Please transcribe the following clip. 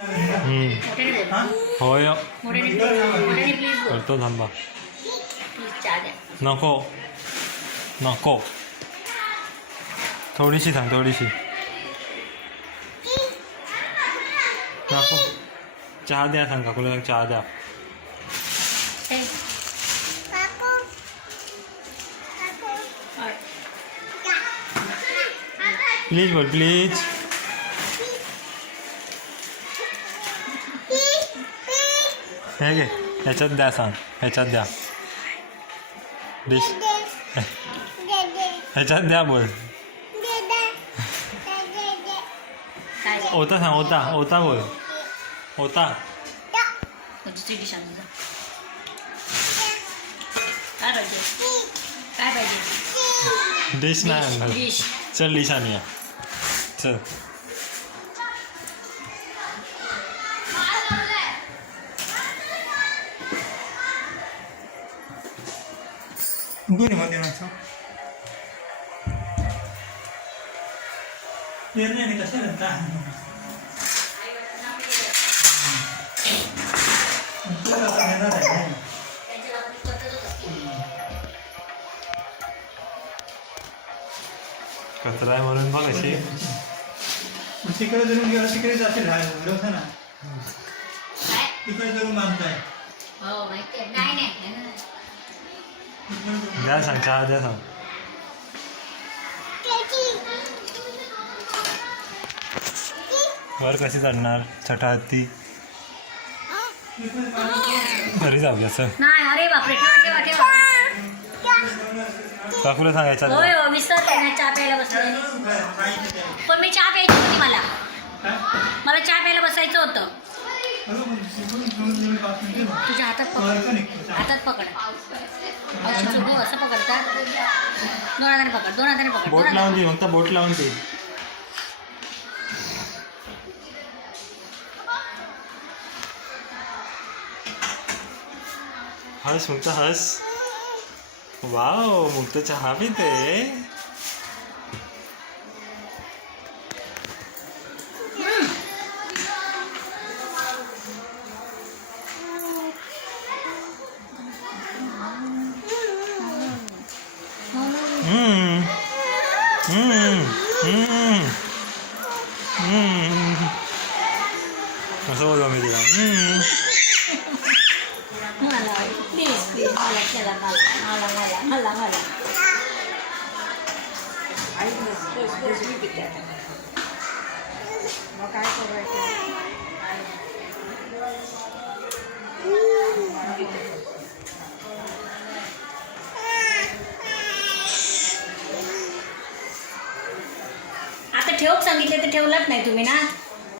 होय मोठ्याने प्लीज बोल. करतो थांबा. प्लीज चहा द्या. नको नको थोडीशी सांग थोडीशी. नको चहा द्या सांग काकूला सांग चहा द्या. हे. प्लीज बोल प्लीज. हे घे ह्याच्यात द्या सांग ह्याच्यात द्या डिश ह्याच्यात द्या बोल. काय द्या? ओता सांग ओता ओता बोल ओता. दुसरी डिश आणून जा. काय पाहिजे? काय पाहिजे? डिश नाही आणणार. डिश. चल डिश आणूया चल. दोन्ही मध्ये माणसं पेरणे कसे कचरा आहे म्हणून बघ अशी. तिकडे जरून गेला तिकडे जाते राहायला ना. तिकडे जरून मानताय. हो माहिती आहे. नाही द्या सांग चहा द्या सांग. वर कशी चढणार छटा हत्ती. घरी जाऊया सर. नाही. अरे बापरे ठेवा ठेवा ठेवा. काकूला सांगायचं होय हो विसरते ना चहा प्यायला बसले. पण मी चहा प्यायची होती. मला चहा प्यायला बसायचं होतं. तुझ्या हातात पकड. हातात पकड. असं पकडतात. दोन हाताने पकड. दोन हाताने पकड. बोट लावून दे मग बोट लावून दे. हस मुक्त हस. वाव मुक्त चहा पिते. असं बघा मी तिला. मला प्लीज प्लीज मला केला मला मला मला मला मग काय करायचं. आता ठेव सांगितले तर ठेवलंच नाही तुम्ही ना.